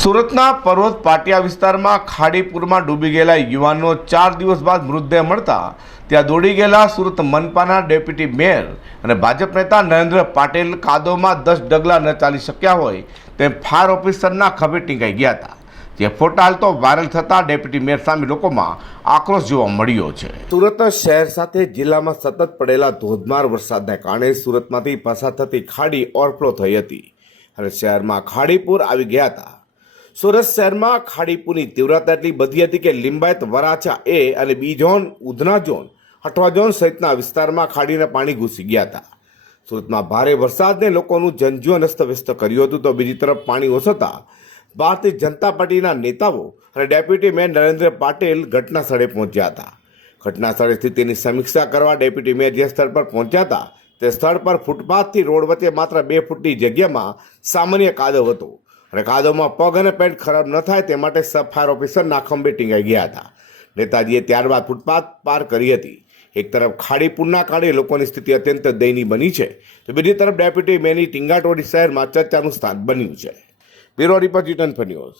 સુરતના પર્વત પાટિયા વિસ્તારમાં ખાડીપુરમાં ડૂબી ગયેલા યુવાનનો ચાર દિવસ બાદ મૃતદેહ મળતા ત્યાં દોડી ગયેલા સુરત મનપાના ડેપ્યુટી મેયર અને ભાજપ નેતા નરેન્દ્ર પાટેલ કાદોમાં દસ ડગલા ન ચાલી શક્યા હોય તેમ ફાયર ઓફિસરના ખભે ટીંકાઈ ગયા હતા. જે ફોટા હાલ તો વાયરલ થતા ડેપ્યુટી મેયર સામે લોકોમાં આક્રોશ જોવા મળ્યો છે. સુરત શહેર સાથે જિલ્લામાં સતત પડેલા ધોધમાર વરસાદને કારણે સુરતમાંથી પસાર થતી ખાડી ઓવરફ્લો થઈ હતી. અને શહેરમાં ખાડીપુર આવી ગયા હતા. સુરત શહેરમાં ખાડીપુરની તીવ્રતા એટલી બધી હતી કે લિંબાયત, વરાછા એ અને B zone Udhna zone Athwa zone સહિતના વિસ્તારમાં ખાડીના પાણી ઘૂસી ગયા હતા. સુરતમાં ભારે વરસાદને લોકોનું જનજીવન અસ્તવ્યસ્ત કર્યું હતું. તો બીજી તરફ પાણી ઓસતા ભારતીય જનતા પાર્ટીના નેતાઓ અને ડેપ્યુટી મેયર નરેન્દ્ર પાટેલ ઘટના સ્થળે પહોંચ્યા હતા. ઘટના સ્થળે સ્થિતિની સમીક્ષા કરવા ડેપ્યુટી મેયર જે સ્થળ પર પહોંચ્યા હતા, તે સ્થળ પર ફૂટપાથથી રોડ વચ્ચે માત્ર બે ફૂટની જગ્યામાં સામાન્ય કાદવ હતો. અને કાદવમાં પગ અને પેન્ટ ખરાબ ન થાય તે માટે સબ ફાયર ઓફિસર નાખંબે ટીંગાઈ ગયા હતા. નેતાજીએ ત્યારબાદ ફૂટપાથ પાર કરી હતી. એક તરફ ખાડી પૂરના કારણે લોકોની સ્થિતિ અત્યંત દયનીય બની છે, તો બીજી તરફ ડેપ્યુટી મેની ટીંગાટોડી શહેરમાં ચર્ચાનું સ્થાન બન્યું છે. Bureau report news.